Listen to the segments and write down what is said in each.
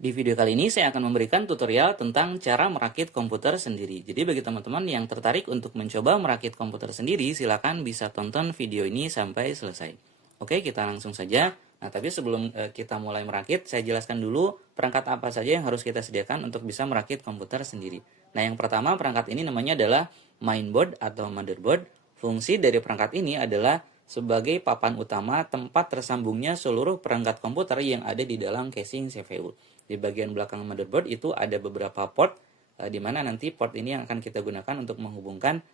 Di video kali ini saya akan memberikan tutorial tentang cara merakit komputer sendiri. Jadi bagi teman-teman yang tertarik untuk mencoba merakit komputer sendiri, silakan bisa tonton video ini sampai selesai. Oke, kita langsung saja. Nah, tapi sebelum kita mulai merakit, saya jelaskan dulu perangkat apa saja yang harus kita sediakan untuk bisa merakit komputer sendiri. Nah, yang pertama perangkat ini namanya adalah mainboard atau motherboard. Fungsi dari perangkat ini adalah sebagai papan utama tempat tersambungnya seluruh perangkat komputer yang ada di dalam casing CPU. Di bagian belakang motherboard itu ada beberapa port, di mana nanti port ini yang akan kita gunakan untuk menghubungkan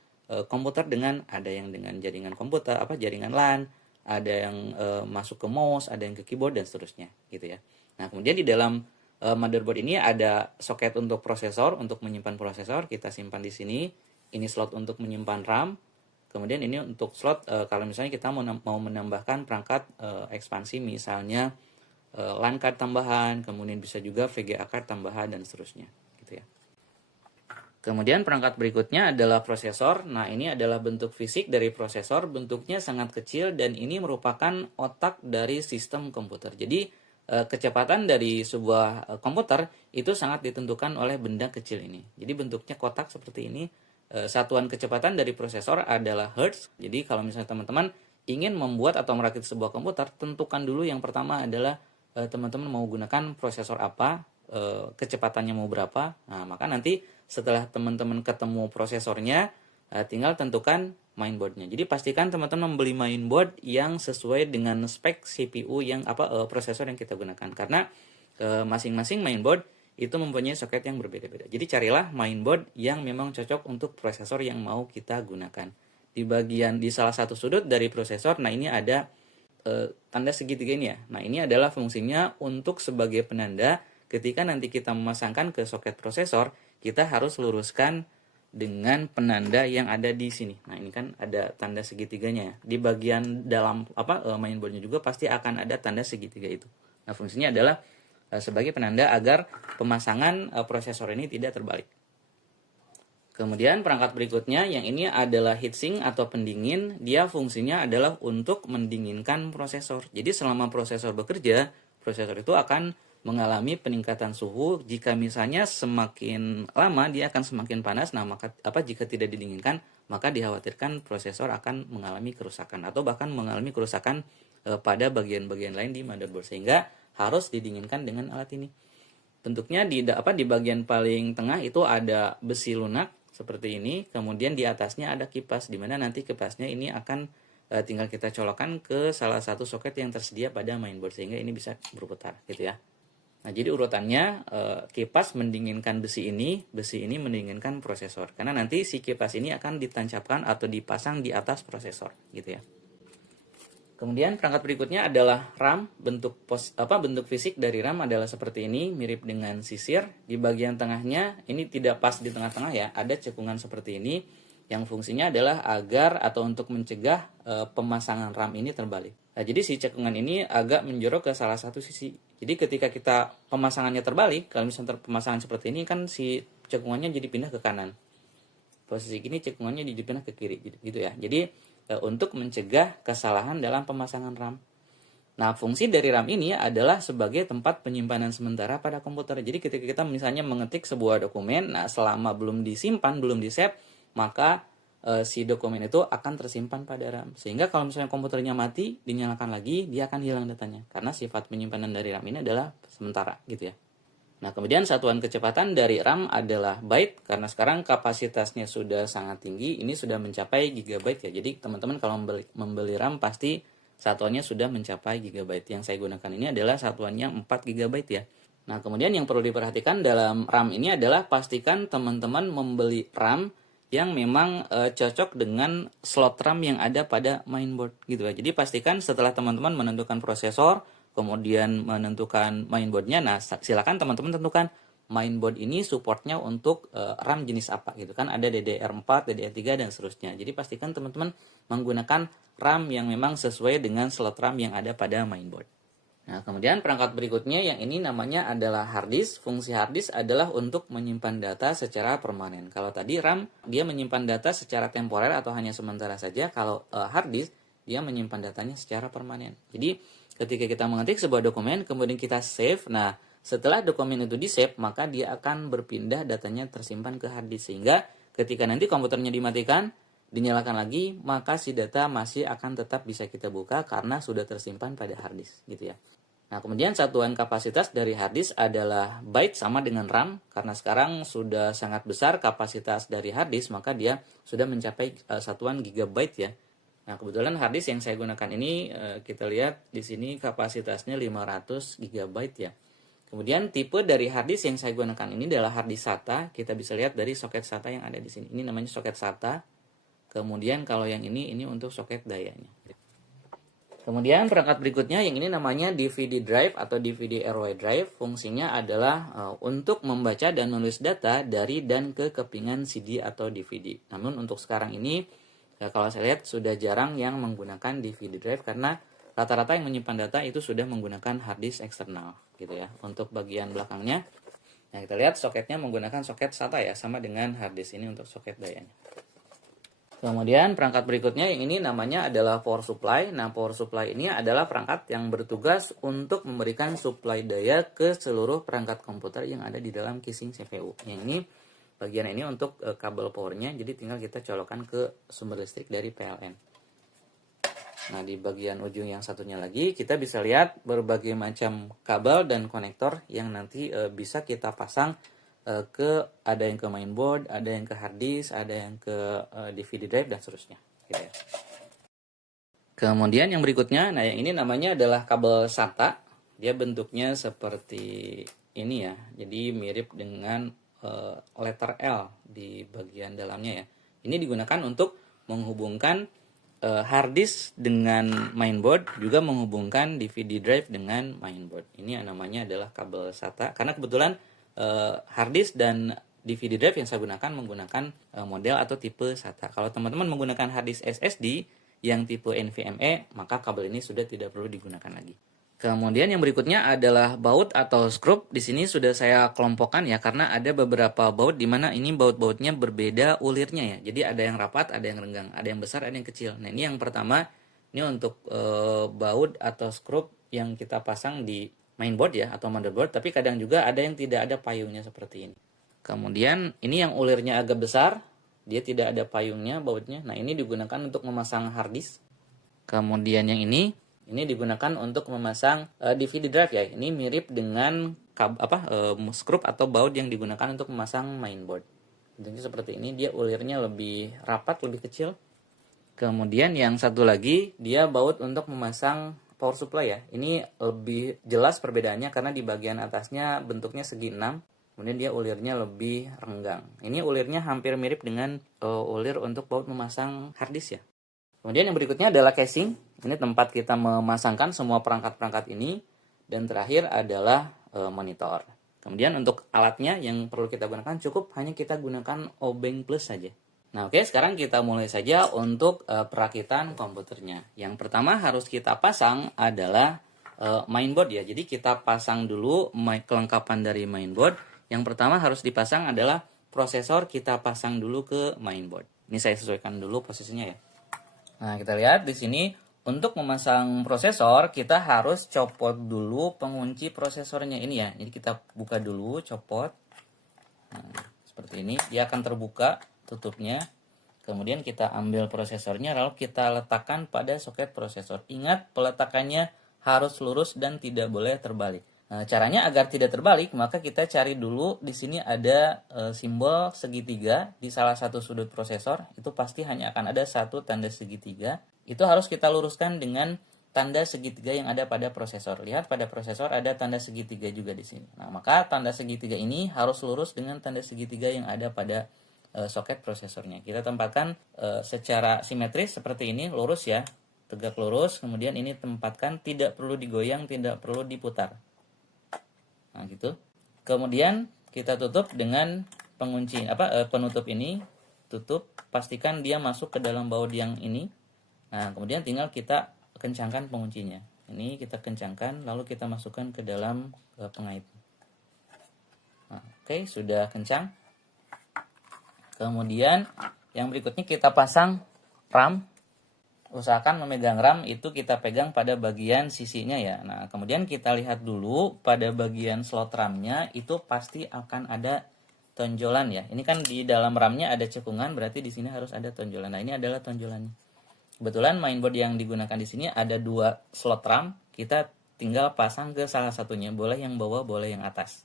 komputer dengan dengan jaringan komputer, jaringan LAN, ada yang masuk ke mouse, ada yang ke keyboard dan seterusnya, gitu ya. Nah, kemudian di dalam motherboard ini ada soket untuk prosesor, untuk menyimpan prosesor, kita simpan di sini. Ini slot untuk menyimpan RAM. Kemudian ini untuk slot kalau misalnya kita mau menambahkan perangkat ekspansi, misalnya LAN card tambahan, kemudian bisa juga VGA card tambahan dan seterusnya, gitu ya. Kemudian perangkat berikutnya adalah prosesor. Nah, ini adalah bentuk fisik dari prosesor, bentuknya sangat kecil dan ini merupakan otak dari sistem komputer. Jadi kecepatan dari sebuah komputer itu sangat ditentukan oleh benda kecil ini. Jadi bentuknya kotak seperti ini. Satuan kecepatan dari prosesor adalah hertz. Jadi kalau misalnya teman-teman ingin membuat atau merakit sebuah komputer, tentukan dulu yang pertama adalah teman-teman mau gunakan prosesor apa, kecepatannya mau berapa. Nah, maka nanti setelah teman-teman ketemu prosesornya, tinggal tentukan mainboardnya. Jadi pastikan teman-teman membeli mainboard yang sesuai dengan spek CPU yang prosesor yang kita gunakan. Karena masing-masing mainboard itu mempunyai soket yang berbeda-beda. Jadi carilah mainboard yang memang cocok untuk prosesor yang mau kita gunakan. Di salah satu sudut dari prosesor, nah ini ada tanda segitiga ini ya. Nah, ini adalah fungsinya untuk sebagai penanda ketika nanti kita memasangkan ke soket prosesor, kita harus luruskan dengan penanda yang ada di sini. Nah, ini kan ada tanda segitiganya ya. Di bagian dalam mainboardnya juga pasti akan ada tanda segitiga itu. Nah, fungsinya adalah sebagai penanda agar pemasangan prosesor ini tidak terbalik. Kemudian perangkat berikutnya yang ini adalah heatsink atau pendingin. Dia fungsinya adalah untuk mendinginkan prosesor. Jadi selama prosesor bekerja, prosesor itu akan mengalami peningkatan suhu. Jika misalnya semakin lama dia akan semakin panas. Nah, maka jika tidak didinginkan, maka dikhawatirkan prosesor akan mengalami kerusakan atau bahkan mengalami kerusakan pada bagian-bagian lain di motherboard, sehingga harus didinginkan dengan alat ini. Bentuknya di bagian paling tengah itu ada besi lunak seperti ini, kemudian di atasnya ada kipas, di mana nanti kipasnya ini akan tinggal kita colokkan ke salah satu soket yang tersedia pada mainboard, sehingga ini bisa berputar, gitu ya. Nah, jadi urutannya kipas mendinginkan besi ini mendinginkan prosesor, karena nanti si kipas ini akan ditancapkan atau dipasang di atas prosesor, gitu ya. Kemudian perangkat berikutnya adalah RAM. Bentuk fisik dari RAM adalah seperti ini, mirip dengan sisir. Di bagian tengahnya ini tidak pas di tengah-tengah ya, ada cekungan seperti ini yang fungsinya adalah agar atau untuk mencegah pemasangan RAM ini terbalik. Nah, jadi si cekungan ini agak menjorok ke salah satu sisi. Jadi ketika kita pemasangannya terbalik, kalau misalnya pemasangan seperti ini kan si cekungannya jadi pindah ke kanan. Posisi gini cekungannya jadi pindah ke kiri gitu ya. Jadi untuk mencegah kesalahan dalam pemasangan RAM. Nah, fungsi dari RAM ini adalah sebagai tempat penyimpanan sementara pada komputer. Jadi ketika kita misalnya mengetik sebuah dokumen, nah selama belum disimpan, belum di-save, maka si dokumen itu akan tersimpan pada RAM. Sehingga kalau misalnya komputernya mati, dinyalakan lagi, dia akan hilang datanya. Karena sifat penyimpanan dari RAM ini adalah sementara, gitu ya. Nah, kemudian satuan kecepatan dari RAM adalah byte, karena sekarang kapasitasnya sudah sangat tinggi, ini sudah mencapai gigabyte ya. Jadi teman-teman kalau membeli RAM pasti satuannya sudah mencapai gigabyte. Yang saya gunakan ini adalah satuannya 4 gigabyte ya. Nah, kemudian yang perlu diperhatikan dalam RAM ini adalah pastikan teman-teman membeli RAM yang memang cocok dengan slot RAM yang ada pada mainboard gitu ya. Jadi pastikan setelah teman-teman menentukan prosesor, kemudian menentukan mainboardnya, nah silakan teman-teman tentukan mainboard ini supportnya untuk RAM jenis apa gitu kan, ada DDR4, DDR3 dan seterusnya. Jadi pastikan teman-teman menggunakan RAM yang memang sesuai dengan slot RAM yang ada pada mainboard. Nah, kemudian perangkat berikutnya yang ini namanya adalah hard disk. Fungsi hard disk adalah untuk menyimpan data secara permanen. Kalau tadi RAM dia menyimpan data secara temporer atau hanya sementara saja, kalau hard disk dia menyimpan datanya secara permanen. Jadi ketika kita mengetik sebuah dokumen, kemudian kita save, nah setelah dokumen itu di-save, maka dia akan berpindah datanya tersimpan ke hard disk. Sehingga ketika nanti komputernya dimatikan, dinyalakan lagi, maka si data masih akan tetap bisa kita buka karena sudah tersimpan pada hard disk gitu ya. Nah, kemudian satuan kapasitas dari hard disk adalah byte sama dengan RAM. Karena sekarang sudah sangat besar kapasitas dari hard disk, maka dia sudah mencapai satuan gigabyte ya. Nah, kebetulan hard disk yang saya gunakan ini, kita lihat di sini kapasitasnya 500 GB ya. Kemudian tipe dari hard disk yang saya gunakan ini adalah hard disk SATA. Kita bisa lihat dari soket SATA yang ada di sini. Ini namanya soket SATA. Kemudian kalau yang ini untuk soket dayanya. Kemudian perangkat berikutnya yang ini namanya DVD drive atau DVD ROI drive. Fungsinya adalah untuk membaca dan menulis data dari dan ke kepingan CD atau DVD. Namun untuk sekarang ini ya, kalau saya lihat sudah jarang yang menggunakan DVD drive karena rata-rata yang menyimpan data itu sudah menggunakan hard disk eksternal gitu ya. Untuk bagian belakangnya, nah kita lihat soketnya menggunakan soket SATA ya, sama dengan hard disk ini untuk soket dayanya. Kemudian perangkat berikutnya yang ini namanya adalah power supply. Nah, power supply ini adalah perangkat yang bertugas untuk memberikan suplai daya ke seluruh perangkat komputer yang ada di dalam casing CPU. Yang ini bagian ini untuk kabel powernya, jadi tinggal kita colokkan ke sumber listrik dari PLN. Nah, di bagian ujung yang satunya lagi kita bisa lihat berbagai macam kabel dan konektor yang nanti bisa kita pasang ada yang ke mainboard, ada yang ke hard disk, ada yang ke DVD drive dan seterusnya gitu ya. Kemudian yang berikutnya, nah yang ini namanya adalah kabel SATA. Dia bentuknya seperti ini ya. Jadi mirip dengan letter L di bagian dalamnya ya. Ini digunakan untuk menghubungkan hard disk dengan mainboard, juga menghubungkan DVD drive dengan mainboard. Ini yang namanya adalah kabel SATA. Karena kebetulan hard disk dan DVD drive yang saya gunakan menggunakan model atau tipe SATA. Kalau teman-teman menggunakan hard disk SSD yang tipe NVMe, maka kabel ini sudah tidak perlu digunakan lagi. Kemudian yang berikutnya adalah baut atau skrup. Di sini sudah saya kelompokkan ya, karena ada beberapa baut di mana ini baut-bautnya berbeda ulirnya ya. Jadi ada yang rapat, ada yang renggang, ada yang besar, ada yang kecil. Nah, ini yang pertama, ini untuk baut atau skrup yang kita pasang di mainboard ya atau motherboard, tapi kadang juga ada yang tidak ada payungnya seperti ini. Kemudian ini yang ulirnya agak besar, dia tidak ada payungnya bautnya. Nah, ini digunakan untuk memasang hard disk. Kemudian yang ini digunakan untuk memasang DVD drive ya. Ini mirip dengan skrup atau baut yang digunakan untuk memasang mainboard. Jadi seperti ini, dia ulirnya lebih rapat, lebih kecil. Kemudian yang satu lagi, dia baut untuk memasang power supply ya. Ini lebih jelas perbedaannya karena di bagian atasnya bentuknya segi 6. Kemudian dia ulirnya lebih renggang. Ini ulirnya hampir mirip dengan ulir untuk baut memasang hard disk ya. Kemudian yang berikutnya adalah casing. Ini tempat kita memasangkan semua perangkat-perangkat ini. Dan terakhir adalah monitor. Kemudian untuk alatnya yang perlu kita gunakan cukup hanya kita gunakan obeng plus saja. Nah oke, sekarang kita mulai saja untuk perakitan komputernya. Yang pertama harus kita pasang adalah mainboard ya. Jadi kita pasang dulu kelengkapan dari mainboard. Yang pertama harus dipasang adalah prosesor, kita pasang dulu ke mainboard. Ini saya sesuaikan dulu posisinya ya. Nah, kita lihat di sini untuk memasang prosesor kita harus copot dulu pengunci prosesornya ini ya. Jadi kita buka dulu, copot. Nah, seperti ini, dia akan terbuka tutupnya. Kemudian kita ambil prosesornya lalu kita letakkan pada soket prosesor. Ingat, peletakannya harus lurus dan tidak boleh terbalik. Nah, caranya agar tidak terbalik, maka kita cari dulu di sini ada simbol segitiga di salah satu sudut prosesor. Itu pasti hanya akan ada satu tanda segitiga. Itu harus kita luruskan dengan tanda segitiga yang ada pada prosesor. Lihat pada prosesor ada tanda segitiga juga di sini. Nah, maka tanda segitiga ini harus lurus dengan tanda segitiga yang ada pada soket prosesornya. Kita tempatkan secara simetris seperti ini, lurus ya, tegak lurus. Kemudian ini tempatkan, tidak perlu digoyang, tidak perlu diputar. Nah, gitu. Kemudian kita tutup dengan pengunci penutup ini, tutup, pastikan dia masuk ke dalam baut yang ini. Nah, kemudian tinggal kita kencangkan penguncinya. Ini kita kencangkan lalu kita masukkan ke dalam pengait. Nah, oke, sudah kencang. Kemudian yang berikutnya kita pasang RAM usahakan memegang RAM itu kita pegang pada bagian sisinya ya. Nah, kemudian kita lihat dulu pada bagian slot RAM-nya itu pasti akan ada tonjolan ya. Ini kan di dalam RAM-nya ada cekungan, berarti di sini harus ada tonjolan. Nah, ini adalah tonjolannya. Kebetulan mainboard yang digunakan di sini ada 2 slot RAM, kita tinggal pasang ke salah satunya, boleh yang bawah, boleh yang atas.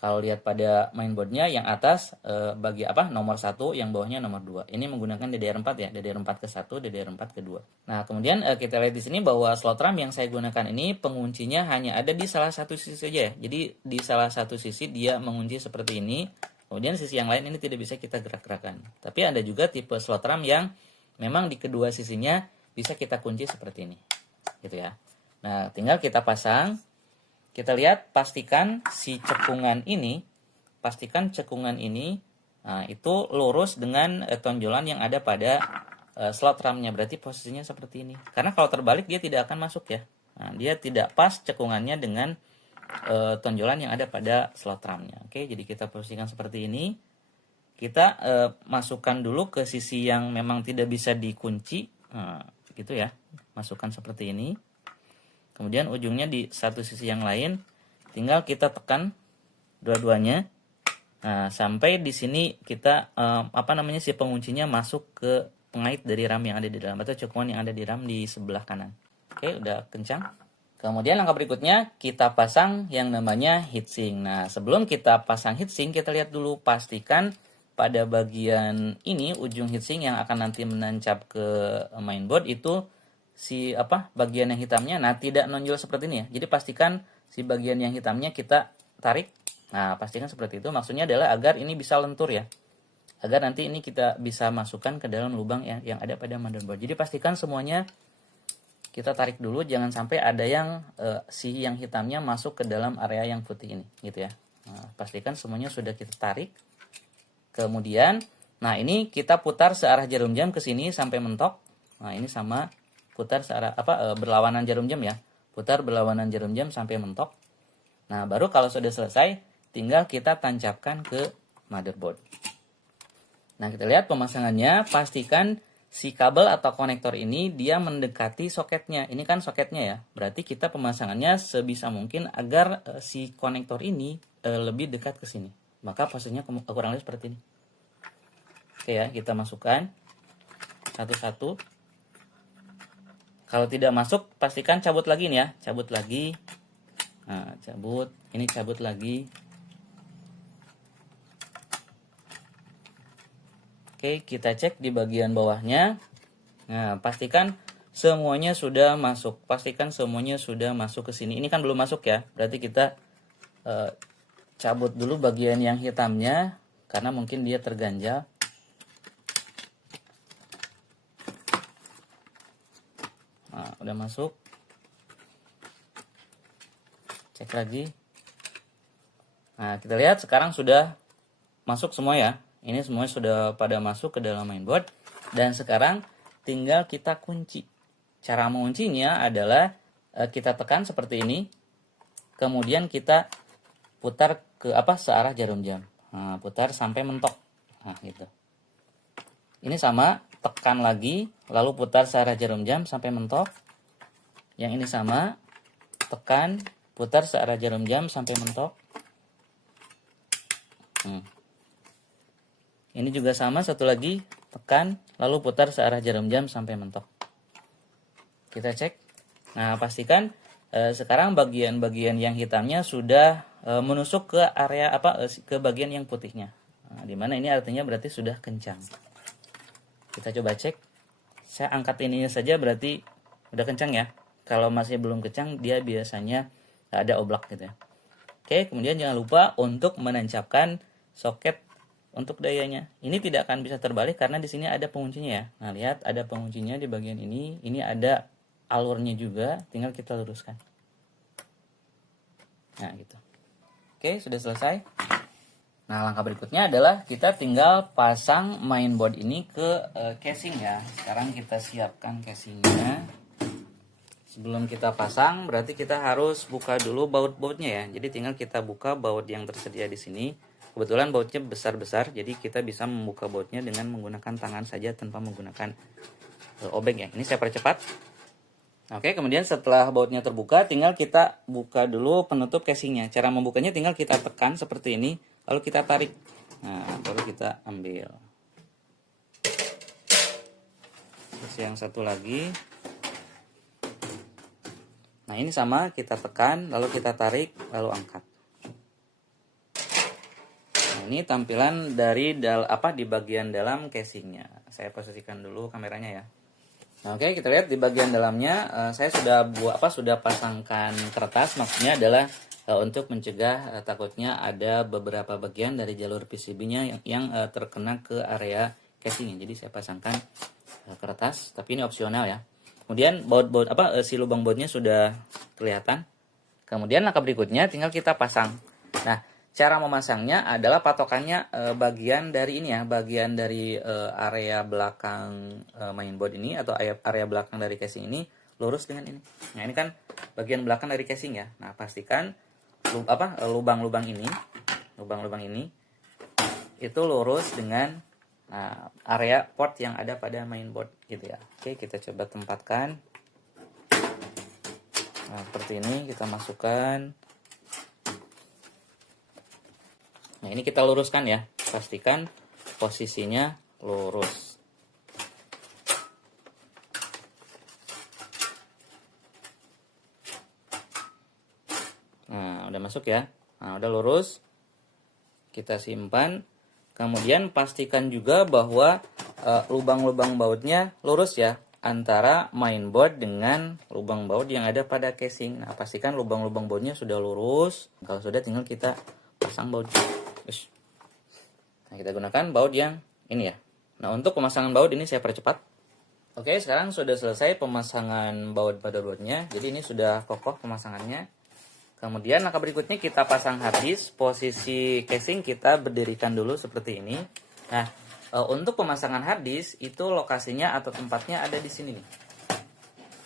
Kalau lihat pada mainboardnya yang atas bagi nomor 1, yang bawahnya nomor 2. Ini menggunakan DDR4 ya, DDR4 ke 1, DDR4 ke 2. Nah, kemudian kita lihat di sini bahwa slot RAM yang saya gunakan ini penguncinya hanya ada di salah satu sisi saja ya. Jadi di salah satu sisi dia mengunci seperti ini. Kemudian sisi yang lain ini tidak bisa kita gerak-gerakan. Tapi ada juga tipe slot RAM yang memang di kedua sisinya bisa kita kunci seperti ini. Gitu ya. Nah, tinggal kita pasang. Kita lihat, pastikan cekungan ini, nah, itu lurus dengan tonjolan yang ada pada slot RAM-nya. Berarti posisinya seperti ini. Karena kalau terbalik dia tidak akan masuk ya. Nah, dia tidak pas cekungannya dengan tonjolan yang ada pada slot RAM-nya. Oke, jadi kita posisikan seperti ini. Kita masukkan dulu ke sisi yang memang tidak bisa dikunci. Nah, gitu ya. Masukkan seperti ini. Kemudian ujungnya di satu sisi yang lain, tinggal kita tekan dua-duanya. Nah, sampai di sini kita si penguncinya masuk ke pengait dari RAM yang ada di dalam atau cekungan yang ada di RAM di sebelah kanan. Oke, udah kencang. Kemudian langkah berikutnya kita pasang yang namanya heatsink. Nah, sebelum kita pasang heatsink, kita lihat dulu, pastikan pada bagian ini ujung heatsink yang akan nanti menancap ke mainboard itu bagian yang hitamnya tidak nonjol seperti ini ya. Jadi pastikan si bagian yang hitamnya kita tarik. Nah, pastikan seperti itu. Maksudnya adalah agar ini bisa lentur ya. Agar nanti ini kita bisa masukkan ke dalam lubang yang ada pada motherboard. Jadi pastikan semuanya kita tarik dulu, jangan sampai ada yang yang hitamnya masuk ke dalam area yang putih ini gitu ya. Nah, pastikan semuanya sudah kita tarik. Kemudian, nah ini kita putar searah jarum jam ke sini sampai mentok. Nah, ini sama putar searah berlawanan jarum jam ya. Putar berlawanan jarum jam sampai mentok. Nah, baru kalau sudah selesai, tinggal kita tancapkan ke motherboard. Nah, kita lihat pemasangannya, pastikan si kabel atau konektor ini dia mendekati soketnya. Ini kan soketnya ya. Berarti kita pemasangannya sebisa mungkin agar si konektor ini lebih dekat ke sini. Maka posisinya kurang lebih seperti ini. Oke ya, kita masukkan satu-satu. Kalau tidak masuk, pastikan cabut lagi nih ya. Cabut lagi. Nah, cabut. Ini cabut lagi. Oke, kita cek di bagian bawahnya. Nah, pastikan semuanya sudah masuk. Pastikan semuanya sudah masuk ke sini. Ini kan belum masuk ya. Berarti kita cabut dulu bagian yang hitamnya. Karena mungkin dia terganjal. Nah, udah masuk. Cek lagi. Nah, kita lihat sekarang sudah masuk semua ya. Ini semuanya sudah pada masuk ke dalam mainboard. Dan sekarang tinggal kita kunci. Cara menguncinya adalah kita tekan seperti ini. Kemudian kita putar ke searah jarum jam. Nah, putar sampai mentok. Nah, gitu. Ini sama, tekan lagi, lalu putar searah jarum jam sampai mentok. Yang ini sama, tekan, putar searah jarum jam sampai mentok. Ini juga sama, satu lagi, tekan, lalu putar searah jarum jam sampai mentok. Kita cek. Nah, pastikan sekarang bagian-bagian yang hitamnya sudah menusuk ke area ke bagian yang putihnya. Nah, dimana ini artinya berarti sudah kencang. Kita coba cek. Saya angkat ininya saja berarti udah kencang ya. Kalau masih belum kencang, dia biasanya ada oblak gitu ya. Oke, kemudian jangan lupa untuk menancapkan soket untuk dayanya. Ini tidak akan bisa terbalik karena di sini ada penguncinya ya. Nah, lihat ada penguncinya di bagian ini. Ini ada alurnya juga, tinggal kita luruskan. Nah, gitu. Oke, sudah selesai. Nah, langkah berikutnya adalah kita tinggal pasang mainboard ini ke casing ya. Sekarang kita siapkan casingnya. Sebelum kita pasang, berarti kita harus buka dulu baut-bautnya ya. Jadi tinggal kita buka baut yang tersedia di sini. Kebetulan bautnya besar-besar, jadi kita bisa membuka bautnya dengan menggunakan tangan saja tanpa menggunakan obeng ya. Ini saya percepat. Oke, kemudian setelah bautnya terbuka, tinggal kita buka dulu penutup casingnya. Cara membukanya tinggal kita tekan seperti ini, lalu kita tarik. Nah, baru kita ambil. Terus yang satu lagi. Nah, ini sama, kita tekan, lalu kita tarik, lalu angkat. Nah, ini tampilan dari di bagian dalam casingnya. Saya posisikan dulu kameranya ya. Nah, oke, kita lihat di bagian dalamnya saya sudah pasangkan kertas, maksudnya adalah untuk mencegah takutnya ada beberapa bagian dari jalur PCB-nya yang terkena ke area casingnya. Jadi saya pasangkan kertas, tapi ini opsional ya. Kemudian si lubang bautnya sudah kelihatan. Kemudian langkah berikutnya tinggal kita pasang. Nah, cara memasangnya adalah patokannya bagian dari ini ya, bagian dari area belakang mainboard ini atau area belakang dari casing ini lurus dengan ini. Nah, ini kan bagian belakang dari casing ya. Nah, pastikan lubang-lubang ini itu lurus dengan area port yang ada pada mainboard gitu ya. Oke, kita coba tempatkan. Nah, seperti ini kita masukkan. Nah, ini kita luruskan ya. Pastikan posisinya lurus. Nah, udah masuk ya. Nah, udah lurus. Kita simpan. Kemudian pastikan juga bahwa lubang-lubang bautnya lurus ya. Antara mainboard dengan lubang baut yang ada pada casing. Nah, pastikan lubang-lubang bautnya sudah lurus. Kalau sudah, tinggal kita pasang bautnya. Nah, kita gunakan baut yang ini ya. Nah, untuk pemasangan baut ini saya percepat. Oke, sekarang sudah selesai pemasangan baut pada bautnya. Jadi ini sudah kokoh pemasangannya. Kemudian langkah berikutnya kita pasang harddisk. Posisi casing kita berdirikan dulu seperti ini. Nah, untuk pemasangan harddisk itu lokasinya atau tempatnya ada di sini nih.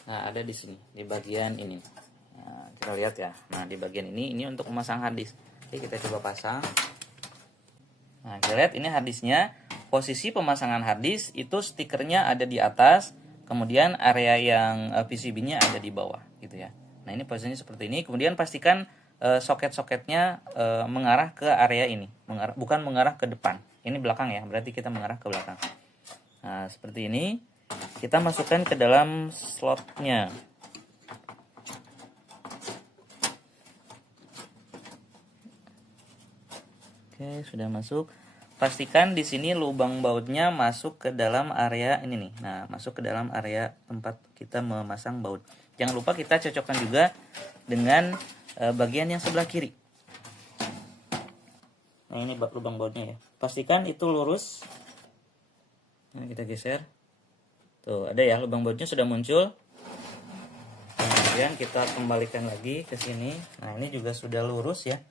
Nah, ada di sini, di bagian ini. Nah, kita lihat ya. Nah, di bagian ini untuk memasang harddisk. Oke, kita coba pasang. Nah, kita lihat ini harddisknya. Posisi pemasangan harddisk itu stikernya ada di atas, kemudian area yang PCB-nya ada di bawah, gitu ya. Nah, ini posisinya seperti ini. Kemudian pastikan soket-soketnya mengarah ke area ini, bukan mengarah ke depan. Ini belakang ya, berarti kita mengarah ke belakang. Nah, seperti ini. Kita masukkan ke dalam slotnya. Oke, sudah masuk. Pastikan di sini lubang bautnya masuk ke dalam area ini nih. Nah, masuk ke dalam area tempat kita memasang baut. Jangan lupa kita cocokkan juga dengan bagian yang sebelah kiri. Nah, ini lubang bautnya ya. Pastikan itu lurus. Nah, kita geser. Tuh, ada ya, lubang bautnya sudah muncul. Kemudian kita kembalikan lagi ke sini. Nah, ini juga sudah lurus ya.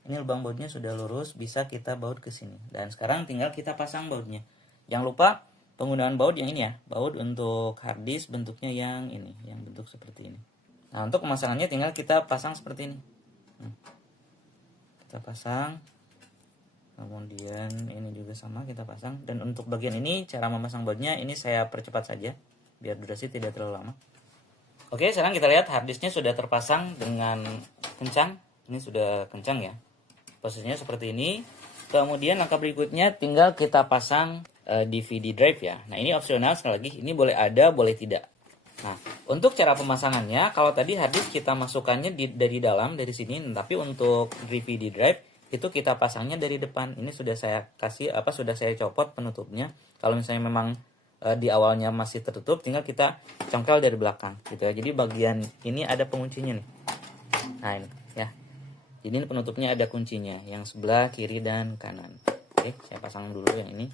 Ini lubang bautnya sudah lurus, bisa kita baut ke sini. Dan sekarang tinggal kita pasang bautnya. Jangan lupa penggunaan baut yang ini ya. Baut untuk harddisk bentuknya yang ini, yang bentuk seperti ini. Nah, untuk pemasangannya tinggal kita pasang seperti ini. Kita pasang. Kemudian ini juga sama kita pasang. Dan untuk bagian ini cara memasang bautnya ini saya percepat saja biar durasi tidak terlalu lama. Oke, sekarang kita lihat harddisknya sudah terpasang dengan kencang. Ini sudah kencang ya. Posisinya seperti ini. Kemudian langkah berikutnya tinggal kita pasang DVD drive ya. Nah, ini opsional sekali lagi. Ini boleh ada, boleh tidak. Nah, untuk cara pemasangannya, kalau tadi harddisk kita masukkannya dari dalam, dari sini. Tapi untuk DVD drive itu kita pasangnya dari depan. Ini sudah saya sudah saya copot penutupnya. Kalau misalnya memang di awalnya masih tertutup, tinggal kita congkel dari belakang gitu ya. Jadi bagian ini ada penguncinya nih. Nah, ini ya. Jadi ini penutupnya ada kuncinya yang sebelah kiri dan kanan. Oke, saya pasang dulu yang ini.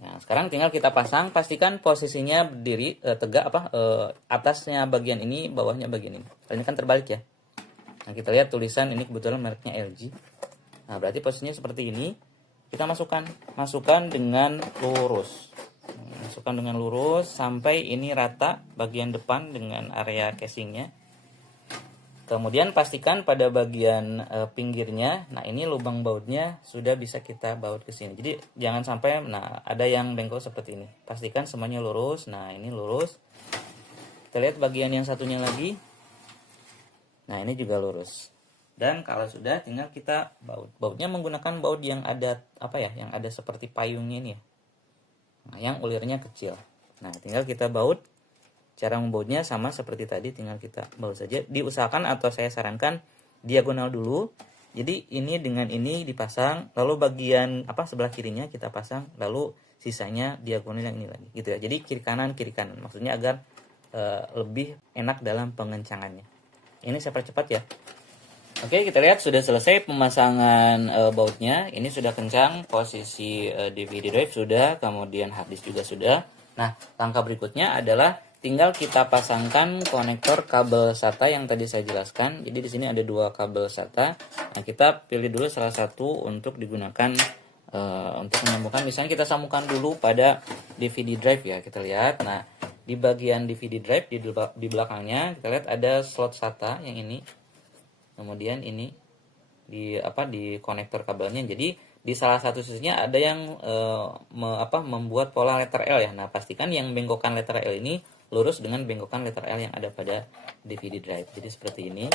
Nah, sekarang tinggal kita pasang, pastikan posisinya berdiri tegak atasnya bagian ini, bawahnya bagian ini. Ini kan terbalik ya. Nah, kita lihat tulisan ini kebetulan mereknya LG. Nah, berarti posisinya seperti ini. Kita masukkan dengan lurus. Masukkan dengan lurus sampai ini rata bagian depan dengan area casingnya. Kemudian pastikan pada bagian pinggirnya, nah ini lubang bautnya sudah bisa kita baut ke sini. Jadi jangan sampai, nah ada yang bengkok seperti ini. Pastikan semuanya lurus. Nah ini lurus. Kita lihat bagian yang satunya lagi. Nah ini juga lurus. Dan kalau sudah, tinggal kita baut. Bautnya menggunakan baut yang ada apa ya? Yang ada seperti payungnya ini ya. Nah, yang ulirnya kecil. Nah tinggal kita baut. Cara membautnya sama seperti tadi, tinggal kita baut saja. Diusahakan atau saya sarankan diagonal dulu. Jadi ini dengan ini dipasang, lalu bagian sebelah kirinya kita pasang, lalu sisanya diagonal yang ini lagi, gitu ya. Jadi kiri kanan. Maksudnya agar lebih enak dalam pengencangannya. Ini saya percepat ya. Oke, kita lihat sudah selesai pemasangan bautnya. Ini sudah kencang, posisi DVD drive sudah, kemudian hard disk juga sudah. Nah, langkah berikutnya adalah tinggal kita pasangkan konektor kabel SATA yang tadi saya jelaskan. Jadi di sini ada 2 kabel SATA. Nah, kita pilih dulu salah satu untuk digunakan untuk menyambungkan. Misalnya kita sambungkan dulu pada DVD drive ya. Kita lihat. Nah, di bagian DVD drive di belakangnya kita lihat ada slot SATA yang ini. Kemudian ini di konektor kabelnya. Jadi di salah satu sisinya ada yang membuat pola letter L ya. Nah, pastikan yang bengkokan letter L ini lurus dengan bengkokan letter L yang ada pada DVD drive. Jadi seperti ini.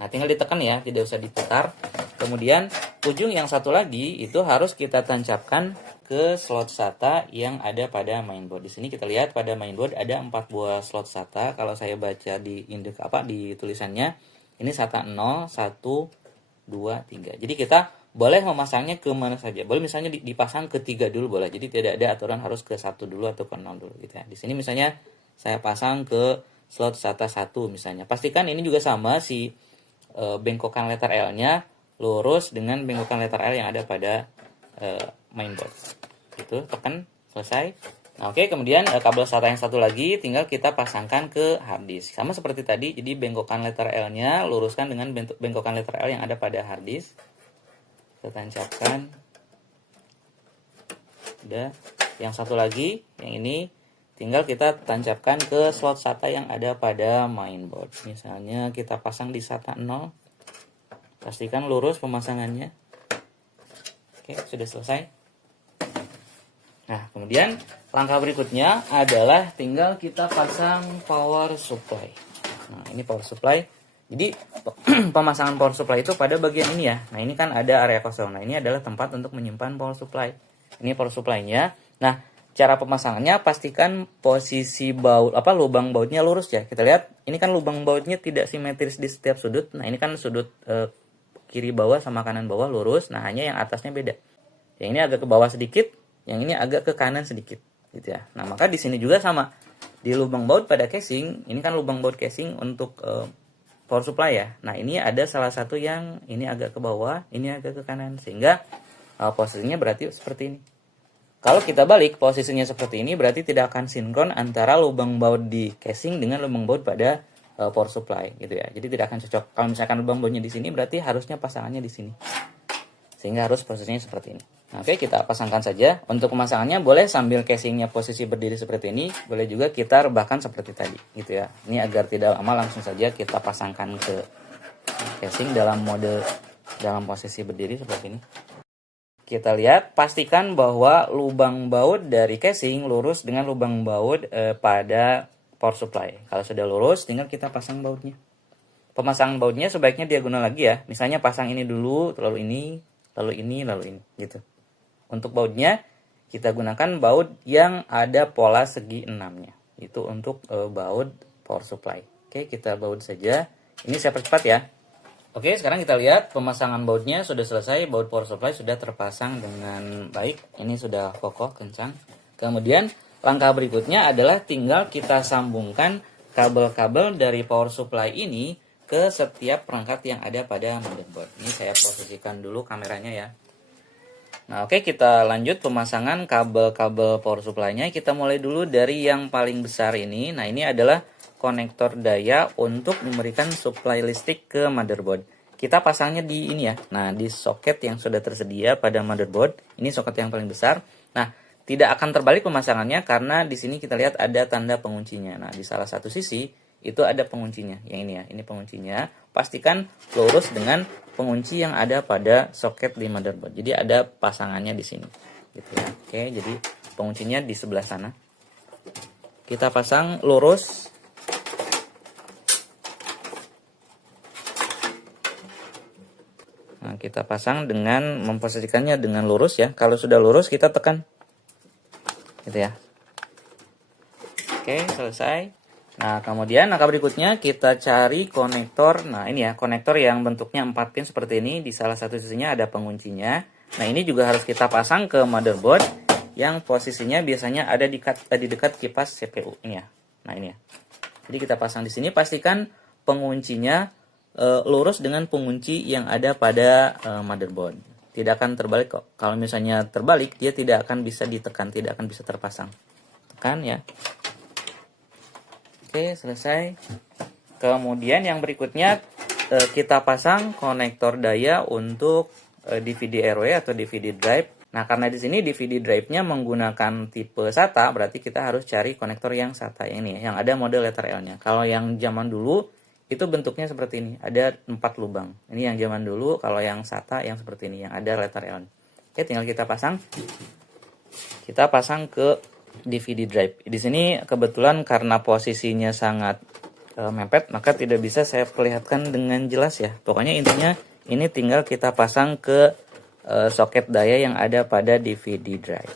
Nah, tinggal ditekan ya, tidak usah diputar. Kemudian ujung yang satu lagi itu harus kita tancapkan ke slot SATA yang ada pada mainboard. Di sini kita lihat pada mainboard ada 4 buah slot SATA. Kalau saya baca di di tulisannya, ini SATA 0, 1, 2, 3. Jadi kita boleh memasangnya ke mana saja. Boleh misalnya dipasang ke 3 dulu boleh. Jadi tidak ada aturan harus ke 1 dulu atau ke 0 dulu gitu ya. Di sini misalnya saya pasang ke slot SATA 1 misalnya. Pastikan ini juga sama si bengkokan letter L-nya lurus dengan bengkokan letter L yang ada pada mainboard. Itu tekan selesai. Nah, oke, kemudian kabel SATA yang satu lagi tinggal kita pasangkan ke hard disk. Sama seperti tadi, jadi bengkokan letter L-nya luruskan dengan bengkokan letter L yang ada pada hard disk. Kita tancapkan. Udah. Yang satu lagi, yang ini tinggal kita tancapkan ke slot SATA yang ada pada mainboard. Misalnya kita pasang di SATA 0. Pastikan lurus pemasangannya. Oke, sudah selesai. Nah, kemudian langkah berikutnya adalah tinggal kita pasang power supply. Nah, ini power supply. Jadi pemasangan power supply itu pada bagian ini ya. Nah, ini kan ada area kosong. Nah, ini adalah tempat untuk menyimpan power supply. Ini power supply-nya. Nah, cara pemasangannya pastikan posisi lubang bautnya lurus ya. Kita lihat, ini kan lubang bautnya tidak simetris di setiap sudut. Nah, ini kan sudut kiri bawah sama kanan bawah lurus. Nah, hanya yang atasnya beda. Yang ini agak ke bawah sedikit, yang ini agak ke kanan sedikit, gitu ya. Nah, maka di sini juga sama. Di lubang baut pada casing, ini kan lubang baut casing untuk power supply ya. Nah, ini ada salah satu yang ini agak ke bawah, ini agak ke kanan, sehingga posisinya berarti seperti ini. Kalau kita balik posisinya seperti ini, berarti tidak akan sinkron antara lubang baut di casing dengan lubang baut pada power supply, gitu ya. Jadi tidak akan cocok. Kalau misalkan lubang bautnya di sini, berarti harusnya pasangannya di sini. Sehingga harus posisinya seperti ini. Nah, oke, kita pasangkan saja. Untuk pemasangannya boleh sambil casingnya posisi berdiri seperti ini, boleh juga kita rebahkan seperti tadi, gitu ya. Ini agar tidak lama, langsung saja kita pasangkan ke casing dalam posisi berdiri seperti ini. Kita lihat, pastikan bahwa lubang baut dari casing lurus dengan lubang baut pada power supply. Kalau sudah lurus, tinggal kita pasang bautnya. Pemasangan bautnya sebaiknya diagonal lagi ya. Misalnya pasang ini dulu, lalu ini, gitu. Untuk bautnya, kita gunakan baut yang ada pola segi 6-nya. Itu untuk baut power supply. Oke, kita baut saja. Ini saya percepat ya. Oke, sekarang kita lihat pemasangan bautnya sudah selesai. Baut power supply sudah terpasang dengan baik. Ini sudah kokoh, kencang. Kemudian, langkah berikutnya adalah tinggal kita sambungkan kabel-kabel dari power supply ini ke setiap perangkat yang ada pada motherboard. Ini saya posisikan dulu kameranya ya. Nah, oke, kita lanjut pemasangan kabel-kabel power supply-nya. Kita mulai dulu dari yang paling besar ini. Nah, ini adalah konektor daya untuk memberikan suplai listrik ke motherboard. Kita pasangnya di ini ya. Nah, di soket yang sudah tersedia pada motherboard. Ini soket yang paling besar. Nah, tidak akan terbalik pemasangannya karena di sini kita lihat ada tanda penguncinya. Nah, di salah satu sisi itu ada penguncinya. Yang ini ya, ini penguncinya. Pastikan lurus dengan pengunci yang ada pada soket di motherboard. Jadi ada pasangannya di sini. Gitu ya. Oke, jadi penguncinya di sebelah sana. Kita pasang lurus. Nah, kita pasang dengan memposisikannya dengan lurus ya. Kalau sudah lurus kita tekan. Gitu ya. Oke, selesai. Nah, kemudian langkah berikutnya kita cari konektor. Nah, ini ya, konektor yang bentuknya 4 pin seperti ini. Di salah satu sisinya ada penguncinya. Nah, ini juga harus kita pasang ke motherboard yang posisinya biasanya ada di dekat kipas CPU ini ya. Nah, ini ya. Jadi kita pasang di sini, pastikan penguncinya lurus dengan pengunci yang ada pada motherboard. Tidak akan terbalik kok. Kalau misalnya terbalik, dia tidak akan bisa ditekan, tidak akan bisa terpasang. Tekan ya. Oke, selesai. Kemudian yang berikutnya kita pasang konektor daya untuk DVD RW atau DVD drive. Nah, karena di sini DVD drive-nya menggunakan tipe SATA, berarti kita harus cari konektor yang SATA ini, yang ada model letter L-nya. Kalau yang zaman dulu itu bentuknya seperti ini, ada 4 lubang. Ini yang zaman dulu, kalau yang SATA yang seperti ini, yang ada letter L. Oke, tinggal kita pasang. Kita pasang ke DVD drive. Di sini kebetulan karena posisinya sangat mepet, maka tidak bisa saya perlihatkan dengan jelas ya. Pokoknya intinya ini tinggal kita pasang ke soket daya yang ada pada DVD drive.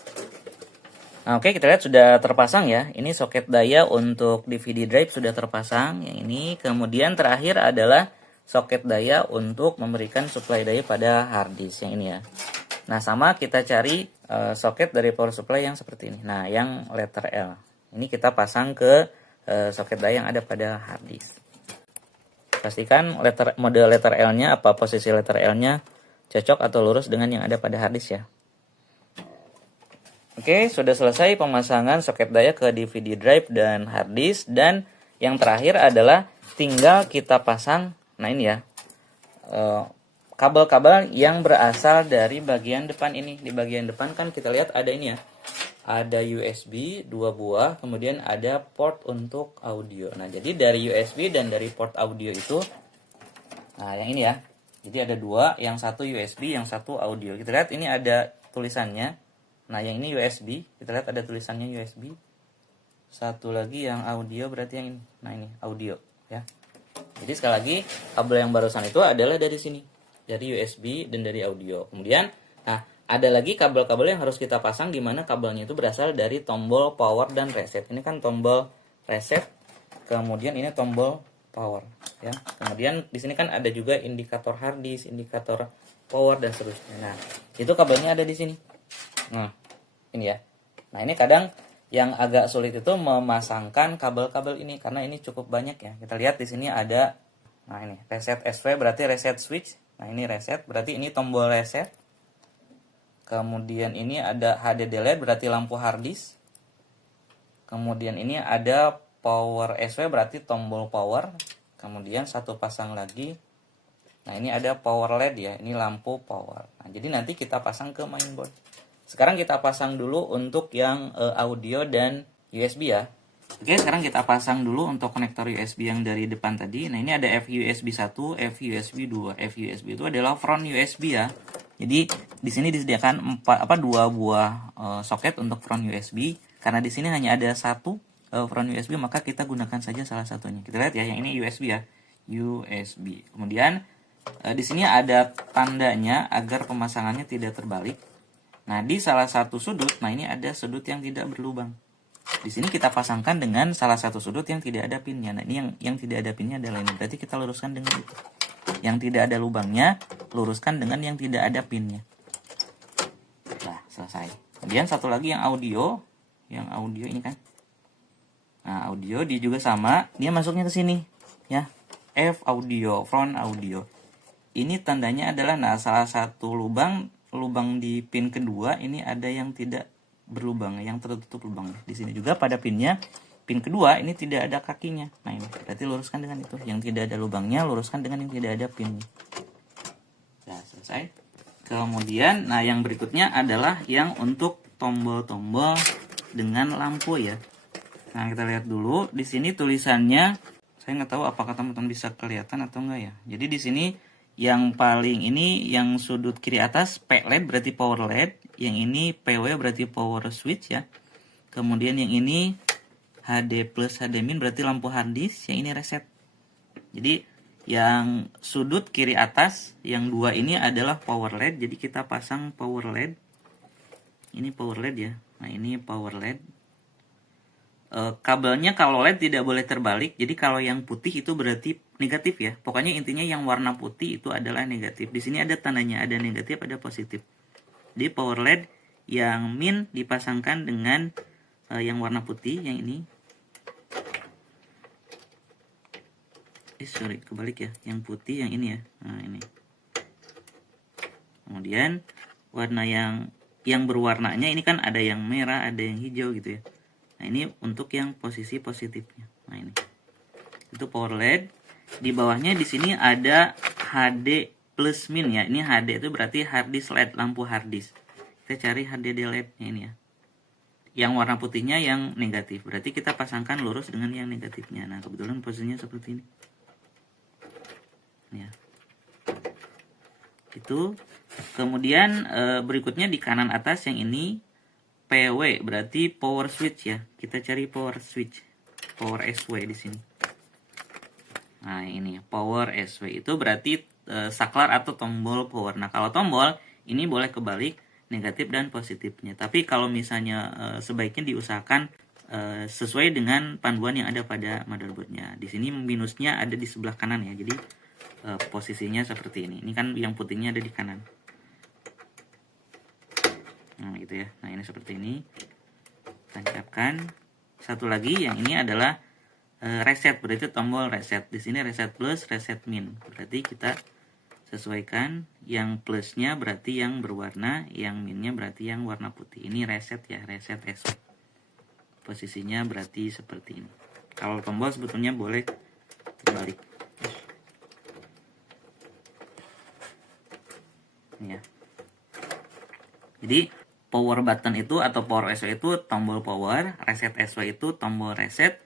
Nah, oke, kita lihat sudah terpasang ya. Ini soket daya untuk DVD drive sudah terpasang. Yang ini. Kemudian terakhir adalah soket daya untuk memberikan suplai daya pada hard disk yang ini ya. Nah, sama kita cari soket dari power supply yang seperti ini. Nah, yang letter L. Ini kita pasang ke soket daya yang ada pada hard disk. Pastikan model letter L-nya, apa posisi letter L-nya cocok atau lurus dengan yang ada pada hard disk ya. Oke, sudah selesai pemasangan soket daya ke DVD drive dan hard disk. Dan yang terakhir adalah tinggal kita pasang, nah ini ya, kabel-kabel yang berasal dari bagian depan ini. Di bagian depan kan kita lihat ada ini ya, ada USB 2 buah, kemudian ada port untuk audio. Nah, jadi dari USB dan dari port audio itu, nah yang ini ya, jadi ada 2, yang satu USB, yang satu audio. Kita lihat ini ada tulisannya. Nah, yang ini USB, kita lihat ada tulisannya USB. Satu lagi yang audio, berarti yang ini. Nah, ini audio ya. Jadi sekali lagi, kabel yang barusan itu adalah dari sini, dari USB dan dari audio. Kemudian, nah ada lagi kabel-kabel yang harus kita pasang, di mana kabelnya itu berasal dari tombol power dan reset. Ini kan tombol reset, kemudian ini tombol power ya. Kemudian di sini kan ada juga indikator hard disk, indikator power dan seterusnya. Nah, itu kabelnya ada di sini. Nah, ini ya. Nah, ini kadang yang agak sulit itu memasangkan kabel-kabel ini karena ini cukup banyak ya. Kita lihat di sini ada, nah ini reset SV berarti reset switch. Nah, ini reset berarti ini tombol reset. Kemudian ini ada HDD LED berarti lampu hard disk. Kemudian ini ada power SV berarti tombol power. Kemudian satu pasang lagi. Nah, ini ada power LED ya, ini lampu power. Nah, jadi nanti kita pasang ke mainboard. Sekarang kita pasang dulu untuk yang audio dan USB ya. Oke, sekarang kita pasang dulu untuk konektor USB yang dari depan tadi. Nah, ini ada FUSB 1, FUSB 2. FUSB itu adalah front USB ya. Jadi di sini disediakan 2 buah soket untuk front USB. Karena di sini hanya ada satu front USB, maka kita gunakan saja salah satunya. Kita lihat ya, yang ini USB ya. USB. Kemudian di sini ada tandanya agar pemasangannya tidak terbalik. Nah, di salah satu sudut, nah ini ada sudut yang tidak berlubang. Di sini kita pasangkan dengan salah satu sudut yang tidak ada pinnya. Nah, ini yang tidak ada pinnya adalah ini. Berarti kita luruskan dengan itu. Yang tidak ada lubangnya, luruskan dengan yang tidak ada pinnya. Nah, selesai. Kemudian satu lagi yang audio. Yang audio ini kan. Nah, audio dia juga sama. Dia masuknya ke sini. Ya, F audio, front audio. Ini tandanya adalah, nah salah satu lubang di pin kedua ini ada yang tidak berlubang, yang tertutup lubangnya. Di sini juga pada pinnya, pin kedua ini tidak ada kakinya. Nah, ini berarti luruskan dengan itu. Yang tidak ada lubangnya luruskan dengan yang tidak ada pinnya. Nah, selesai. Kemudian, nah yang berikutnya adalah yang untuk tombol-tombol dengan lampu ya. Nah, kita lihat dulu di sini tulisannya 1, Saya nggak tahu apakah teman-teman bisa kelihatan atau enggak ya. Jadi di sini yang paling ini yang sudut kiri atas P LED berarti power LED, yang ini PW berarti power switch ya. Kemudian yang ini HD plus HD min berarti lampu hard disk, yang ini reset. Jadi yang sudut kiri atas yang dua ini adalah power LED, jadi kita pasang power LED. Ini power LED ya. Nah, ini power LED. Kabelnya kalau LED tidak boleh terbalik, jadi kalau yang putih itu berarti negatif ya. Pokoknya intinya yang warna putih itu adalah negatif. Di sini ada tandanya, ada negatif, ada positif. Jadi power LED yang min dipasangkan dengan yang warna putih, yang ini. Sorry, kebalik ya. Yang putih yang ini ya. Nah, ini. Kemudian warna yang berwarnanya ini kan ada yang merah, ada yang hijau gitu ya. Nah, ini untuk yang posisi positifnya. Nah, ini. Itu power LED. Di bawahnya di sini ada HD plus min ya. Ini HD itu berarti hard disk LED, lampu hard disk. Kita cari HDD LED-nya ini ya. Yang warna putihnya yang negatif. Berarti kita pasangkan lurus dengan yang negatifnya. Nah, kebetulan posisinya seperti ini. Ya. Itu. Kemudian berikutnya di kanan atas yang ini PW berarti power switch ya. Kita cari power switch. Power SW di sini. Nah, ini power SW itu berarti saklar atau tombol power. Nah, kalau tombol ini boleh kebalik negatif dan positifnya. Tapi kalau misalnya sebaiknya diusahakan sesuai dengan panduan yang ada pada motherboardnya. Di sini minusnya ada di sebelah kanan ya. Jadi posisinya seperti ini. Ini kan yang putihnya ada di kanan. Nah, gitu ya. Nah, ini seperti ini. Tancapkan. Satu lagi yang ini adalah reset, berarti tombol reset. Di sini reset plus, reset min. Berarti kita sesuaikan yang plusnya berarti yang berwarna, yang minnya berarti yang warna putih. Ini reset ya, reset S. Posisinya berarti seperti ini. Kalau tombol sebetulnya boleh terbalik. Ya. Jadi power button itu atau power SW itu tombol power, reset SW itu tombol reset,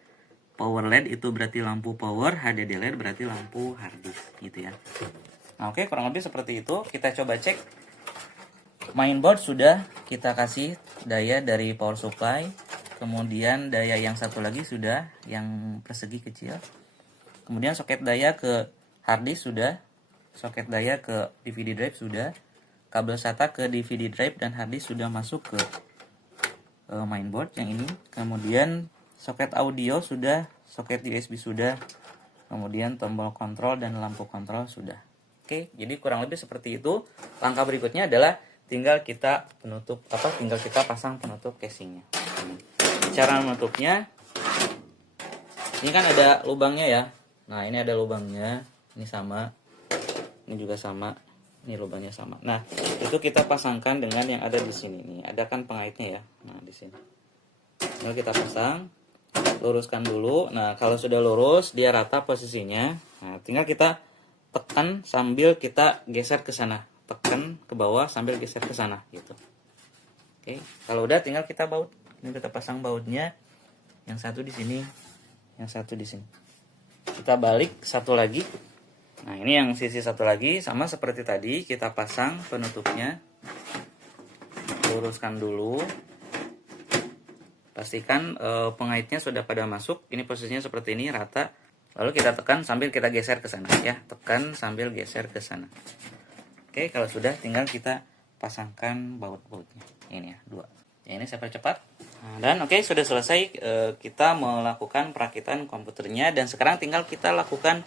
power LED itu berarti lampu power, HDD LED berarti lampu hard disk gitu ya. Nah, oke, kurang lebih seperti itu. Kita coba cek. Mainboard sudah kita kasih daya dari power supply, kemudian daya yang satu lagi sudah yang persegi kecil. Kemudian soket daya ke hard disk sudah, soket daya ke DVD drive sudah, kabel SATA ke DVD drive dan hard disk sudah masuk ke mainboard yang ini. Kemudian soket audio sudah, soket USB sudah, kemudian tombol kontrol dan lampu kontrol sudah. Oke, jadi kurang lebih seperti itu. Langkah berikutnya adalah tinggal kita tinggal kita pasang penutup casingnya. Cara menutupnya, ini kan ada lubangnya ya. Nah, ini ada lubangnya, ini sama, ini juga sama, ini lubangnya sama. Nah, itu kita pasangkan dengan yang ada di sini. Nih, ada kan pengaitnya ya. Nah, di sini. Tinggal kita pasang, luruskan dulu. Nah, kalau sudah lurus, dia rata posisinya. Nah, tinggal kita tekan sambil kita geser ke sana. Tekan ke bawah sambil geser ke sana gitu. Oke, kalau udah tinggal kita baut. Ini kita pasang bautnya. Yang satu di sini, yang satu di sini. Kita balik satu lagi. Nah, ini yang sisi satu lagi sama seperti tadi, kita pasang penutupnya. Luruskan dulu. Pastikan pengaitnya sudah pada masuk. Ini posisinya seperti ini rata. Lalu kita tekan sambil kita geser ke sana ya. Tekan sambil geser ke sana. Oke, kalau sudah tinggal kita pasangkan baut-bautnya. Ini ya, 2. Ya, ini saya percepat. Nah, dan oke, sudah selesai kita melakukan perakitan komputernya dan sekarang tinggal kita lakukan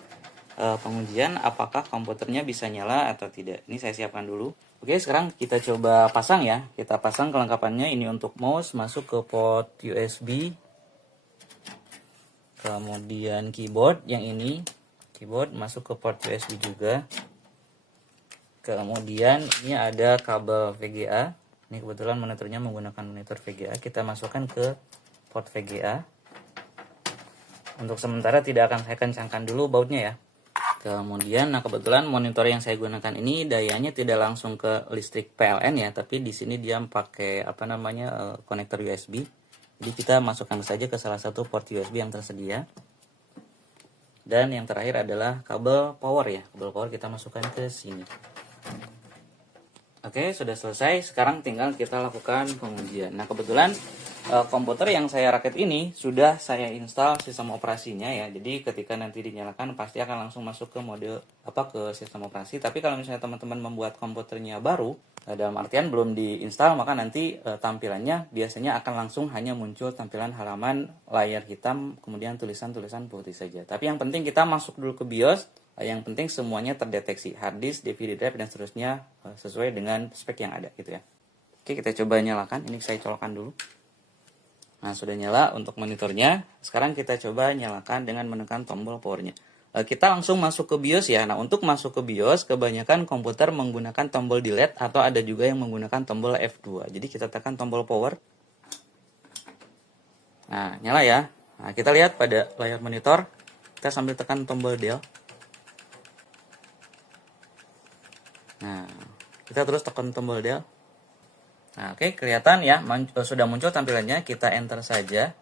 pengujian apakah komputernya bisa nyala atau tidak. Ini saya siapkan dulu. Oke, sekarang kita coba pasang ya. Kita pasang kelengkapannya. Ini untuk mouse masuk ke port USB. Kemudian keyboard yang ini, keyboard masuk ke port USB juga. Kemudian ini ada kabel VGA. Ini kebetulan monitornya menggunakan monitor VGA. Kita masukkan ke port VGA. Untuk sementara tidak akan saya kencangkan dulu bautnya ya. Kemudian, nah kebetulan monitor yang saya gunakan ini dayanya tidak langsung ke listrik PLN ya, tapi di sini dia pakai konektor USB. Jadi kita masukkan saja ke salah satu port USB yang tersedia. Dan yang terakhir adalah kabel power ya. Kabel power kita masukkan ke sini. Oke, sudah selesai. Sekarang tinggal kita lakukan pengujian. Nah, kebetulan komputer yang saya rakit ini sudah saya install sistem operasinya ya. Jadi ketika nanti dinyalakan pasti akan langsung masuk ke mode ke sistem operasi. Tapi kalau misalnya teman-teman membuat komputernya baru, dalam artian belum diinstal, maka nanti tampilannya biasanya akan langsung hanya muncul tampilan halaman layar hitam, kemudian tulisan-tulisan putih saja. Tapi yang penting kita masuk dulu ke BIOS. Yang penting semuanya terdeteksi, hard disk, DVD drive, dan seterusnya sesuai dengan spek yang ada gitu ya. Oke, kita coba nyalakan. Ini saya colokkan dulu. Nah, sudah nyala untuk monitornya. Sekarang kita coba nyalakan dengan menekan tombol powernya. Kita langsung masuk ke BIOS ya. Nah, untuk masuk ke BIOS, kebanyakan komputer menggunakan tombol delete atau ada juga yang menggunakan tombol F2. Jadi kita tekan tombol power. Nah, nyala ya. Nah, kita lihat pada layar monitor. Kita sambil tekan tombol del. Nah, kita terus tekan tombol del. Nah, oke, kelihatan ya, sudah muncul tampilannya. Kita enter saja.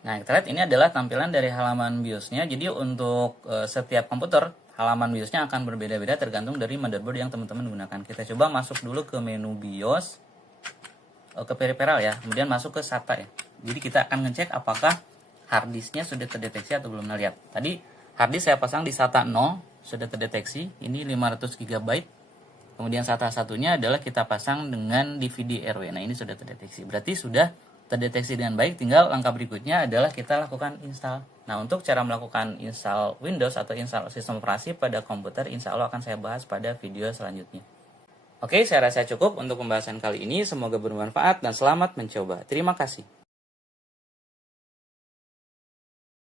Nah, kita lihat ini adalah tampilan dari halaman BIOS-nya. Jadi untuk setiap komputer, halaman BIOS-nya akan berbeda-beda tergantung dari motherboard yang teman-teman gunakan. Kita coba masuk dulu ke menu BIOS, ke peripheral ya, kemudian masuk ke SATA ya. Jadi kita akan ngecek apakah hard disk-nya sudah terdeteksi atau belum. Nah, lihat. Tadi hard disk saya pasang di SATA 0, sudah terdeteksi. Ini 500 GB. Kemudian SATA satunya adalah kita pasang dengan DVD RW. Nah, ini sudah terdeteksi. Berarti sudah terdeteksi dengan baik. Tinggal langkah berikutnya adalah kita lakukan install. Nah, untuk cara melakukan install Windows atau install sistem operasi pada komputer, insya Allah akan saya bahas pada video selanjutnya. Oke, saya rasa cukup untuk pembahasan kali ini. Semoga bermanfaat dan selamat mencoba. Terima kasih.